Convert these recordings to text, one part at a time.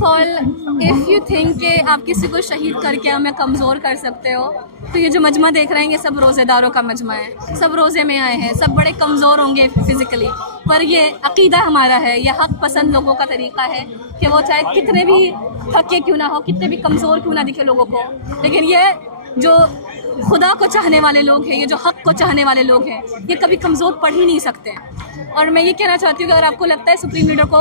Fall if you think कि आप किसी को शहीद करके हमें कमज़ोर कर सकते हो, तो ये जो मजमा देख रहे हैं ये सब रोज़ेदारों का मजमा है। सब रोज़े में आए हैं, सब बड़े कमज़ोर होंगे फिज़िकली, पर ये अक़ीदा हमारा है, ये हक़ पसंद लोगों का तरीक़ा है कि वो चाहे कितने भी थके क्यों ना हो, कितने भी कमज़ोर क्यों ना दिखे लोगों को, लेकिन ये जो खुदा को चाहने वाले लोग हैं, ये जो हक़ को चाहने वाले लोग हैं, ये कभी कमज़ोर पड़ ही नहीं सकते। और मैं ये कहना चाहती हूँ कि अगर आपको लगता है सुप्रीम लीडर को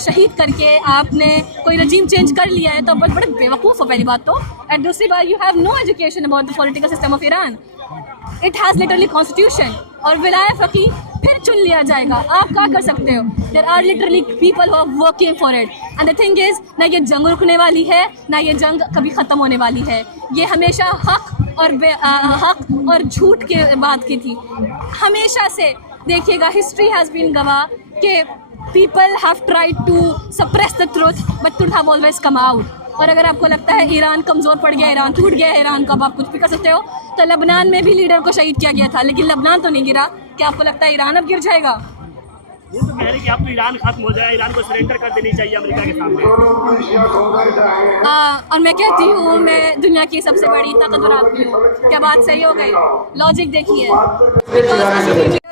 शहीद करके आपने कोई रजीम चेंज कर लिया है तो बहुत बड़े बेवकूफ़ हो पहली बात तो, एंड दूसरी बात you have no education about the political system of Iran. It has literally constitution, और विलाय फ़कीह फिर चुन लिया जाएगा। आप क्या कर सकते हो? There are literally people who are working for it, and the thing is ना ये जंग रुकने वाली है, ना ये जंग कभी ख़त्म होने वाली है। ये हमेशा हक़ और झूठ के बात की थी, हमेशा से। देखिएगा, हिस्ट्री हैज़ बीन गवाह कि people have tried to suppress the truth but truth have always come out। और अगर आपको लगता है ईरान कमज़ोर पड़ गया, ईरान टूट गया, ईरान को अब आप कुछ भी कर सकते हो, तो लबनान में भी लीडर को शहीद किया गया था, लेकिन लबनान तो नहीं गिरा। क्या आपको लगता है ईरान अब गिर जाएगा? वो तो कह रहे हैं कि अब तो ईरान खत्म हो जाए, ईरान को सरेंडर कर देनी चाहिए अमेरिका के सामने। और मैं कहती हूँ, मैं दुनिया की सबसे बड़ी ताकतवर आदमी हूँ। क्या बात सही हो गई? लॉजिक देखिए,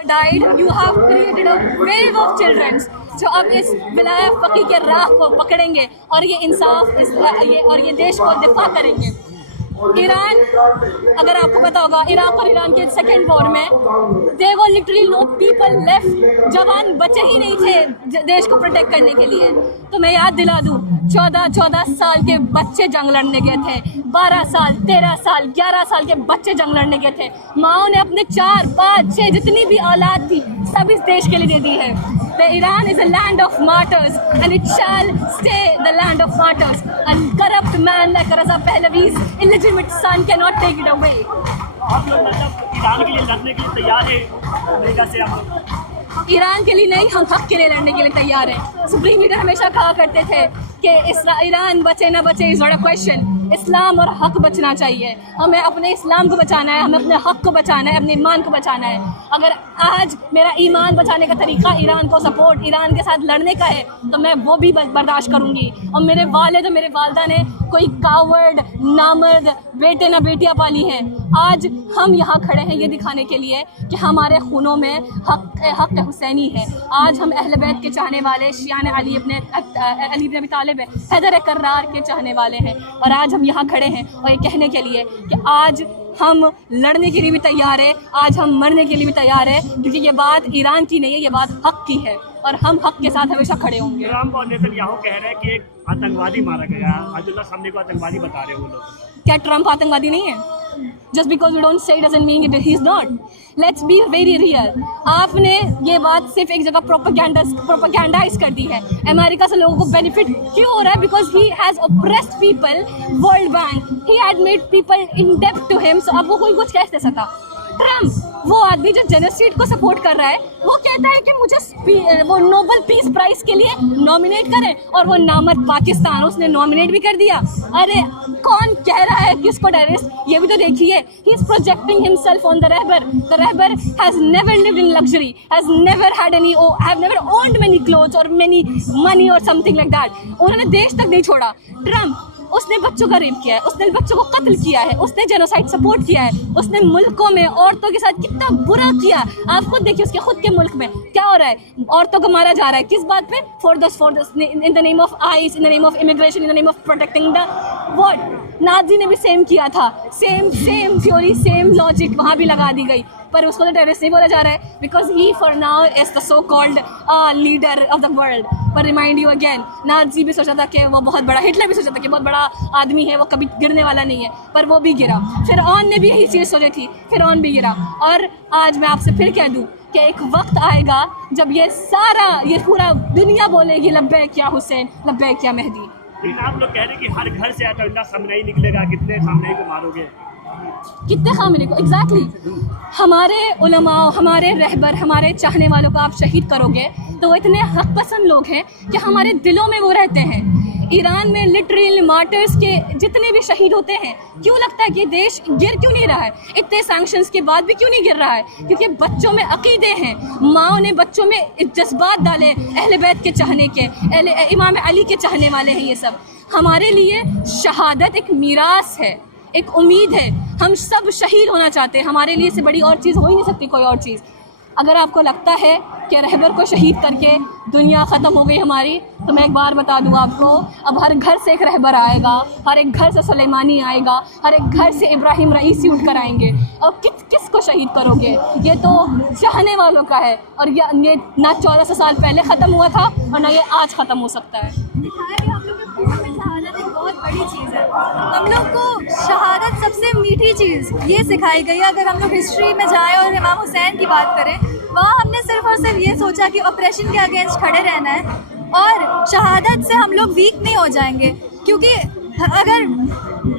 did you have created a wave of childrens जो अब इस विलाय फ़कीह के राह को पकड़ेंगे और ये इंसाफ और ये देश को दिफा करेंगे। ईरान, अगर आपको पता होगा, इराक और ईरान के सेकेंड वॉर में they were literally no people left, जवान बचे ही नहीं थे देश को प्रोटेक्ट करने के लिए। तो मैं याद दिला दूँ, 14 साल के बच्चे जंग लड़ने गए थे, 12 साल, 13 साल, 11 साल के बच्चे जंग लड़ने गए थे। माओ ने अपने 4, 5, 6 जितनी भी औलाद थी सब इस देश के लिए दे दी है। The Iran is a land of martyrs and it shall stay the land of martyrs. A corrupt man like Raza Pahlavi's illegitimate son cannot take it away. आप लोग मतलब ईरान के लिए लड़ने के लिए तैयार है अमेरिका से? आप लोग ईरान के लिए नहीं, हम हक के लिए लड़ने के लिए तैयार हैं। सुप्रीम लीडर हमेशा कहा करते थे कि ईरान बचे ना बचे इज नॉट अ क्वेश्चन, इस्लाम और हक बचना चाहिए। हमें अपने इस्लाम को बचाना है, हमें अपने हक को बचाना है, अपने ईमान को बचाना है। अगर आज मेरा ईमान बचाने का तरीका ईरान को सपोर्ट, ईरान के साथ लड़ने का है, तो मैं वो भी बर्दाश्त करूँगी। और मेरे वालिद और मेरे वालदा ने कोई कावर्ड, नामर्द बेटे ना बेटियाँ पाली हैं। आज हम यहाँ खड़े हैं ये दिखाने के लिए कि हमारे खूनों में हक हुसैनी है। आज हम अहले बैत के चाहने वाले, शियान अली इब्न अबी तालिब, हैदर कर्रार के चाहने वाले हैं। और आज हम यहाँ खड़े हैं और ये कहने के लिए कि आज हम लड़ने के लिए भी तैयार है, आज हम मरने के लिए भी तैयार है, क्योंकि ये बात ईरान की नहीं है, ये बात हक की है और हम हक के साथ हमेशा खड़े होंगे। ट्रम्प और नेतन्याहू कह रहे हैं कि एक आतंकवादी मारा गया, अब्दुल्ला सामने को आतंकवादी बता रहे हैं वो लोग। क्या ट्रम्प आतंकवादी नहीं है? Just because we don't say doesn't mean that he is not. Let's be very real. आपने ये बात सिर्फ एक जगह प्रोपेगेंडाइज कर दी है। अमेरिका से लोगों को बेनिफिट क्यों हो रहा है? Because he has oppressed people. World Bank, he had made people in debt to him. So अब वो कोई कुछ कह नहीं सकता। ट्रम्प वो आदमी जो जेनोसाइड को सपोर्ट कर रहा है, वो कहता है कि मुझे वो नोबेल पीस प्राइज के लिए नॉमिनेट करें, और वो नामर्द पाकिस्तान उसने नॉमिनेट भी कर दिया। अरे कौन कह रहा है किसको टेररिस्ट? ये भी तो देखिए, he is projecting himself on the रहबर। द रहबर has never lived in luxury, has never had any, have never owned many clothes और मेनी मनी और समथिंग लाइक दैट। उन्होंने देश तक नहीं छोड़ा। ट्रम्प, उसने बच्चों का रेप किया है, उसने बच्चों को कत्ल किया है, उसने जेनोसाइड सपोर्ट किया है, उसने मुल्कों में औरतों के साथ कितना बुरा किया। आप खुद देखिए उसके खुद के मुल्क में क्या हो रहा है, औरतों को मारा जा रहा है। किस बात पे? फॉर दस in the name of ice, in the name of immigration, in the name of protecting the what. Nazi ने भी सेम किया था, सेम थ्योरी, सेम लॉजिक वहाँ भी लगा दी गई, पर उसको तो टेररिस्ट नहीं बोला जा रहा है, because he for now is the so called leader of the world. पर रिमाइंड यू अगेन, नाज़ी भी सोचा था कि वो बहुत बड़ा, हिटलर भी सोचा था कि बहुत बड़ा आदमी है, वो कभी गिरने वाला नहीं है, पर वो भी गिरा। फिरौन ने भी यही चीज़ सोची थी, फिरौन भी गिरा। और आज मैं आपसे फिर कह दूँ कि एक वक्त आएगा जब ये पूरा दुनिया बोलेगी लब्बैक या हुसैन, लब्बैक या मेहदी। लेकिन आप लोग कह रहे हैं कि हर घर से अब्दुल्ला खamenei निकलेगा, कितने खamenei को मारोगे? कितने खamenei को? एग्जैक्टली हमारे उलमा, हमारे रहबर, हमारे चाहने वालों को आप शहीद करोगे तो वो इतने हक पसंद लोग हैं कि हमारे दिलों में वो रहते हैं। ईरान में लिटरली मार्टर्स के जितने भी शहीद होते हैं, क्यों लगता है कि देश गिर क्यों नहीं रहा है? इतने सैंक्शंस के बाद भी क्यों नहीं गिर रहा है? क्योंकि बच्चों में अकीदे हैं, माओ ने बच्चों में जज्बात डाले, अहले बैत के चाहने के, इमाम अली के चाहने वाले हैं। ये सब हमारे लिए शहादत एक मीरास है, एक उम्मीद है। हम सब शहीद होना चाहते हैं, हमारे लिए से बड़ी और चीज़ हो ही नहीं सकती कोई और चीज़। अगर आपको लगता है कि रहबर को शहीद करके दुनिया ख़त्म हो गई हमारी, तो मैं एक बार बता दूँ आपको, अब हर घर से एक रहबर आएगा, हर एक घर से सुलेमानी आएगा, हर एक घर से इब्राहिम रईसी उठ कर आएंगे। और किस को शहीद करोगे? ये तो चाहने वालों का है, और ये ना 1400 साल पहले ख़त्म हुआ था और ना ये आज ख़त्म हो सकता है। शहादत एक बहुत बड़ी चीज़ है। हम लोग को शहादत सबसे मीठी चीज़ ये सिखाई गई है। अगर हम लोग हिस्ट्री में जाएं और इमाम हुसैन की बात करें, वहाँ हमने सिर्फ और सिर्फ ये सोचा कि ऑपरेशन के अगेंस्ट खड़े रहना है, और शहादत से हम लोग वीक नहीं हो जाएंगे। क्योंकि अगर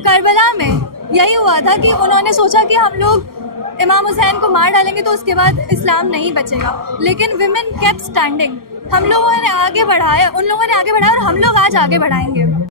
करबला में यही हुआ था कि उन्होंने सोचा कि हम लोग इमाम हुसैन को मार डालेंगे तो उसके बाद इस्लाम नहीं बचेगा, लेकिन विमेन केप्ट स्टैंडिंग। हम लोगों ने आगे बढ़ाया, उन लोगों ने आगे बढ़ाया, और हम लोग आज आगे बढ़ाएंगे।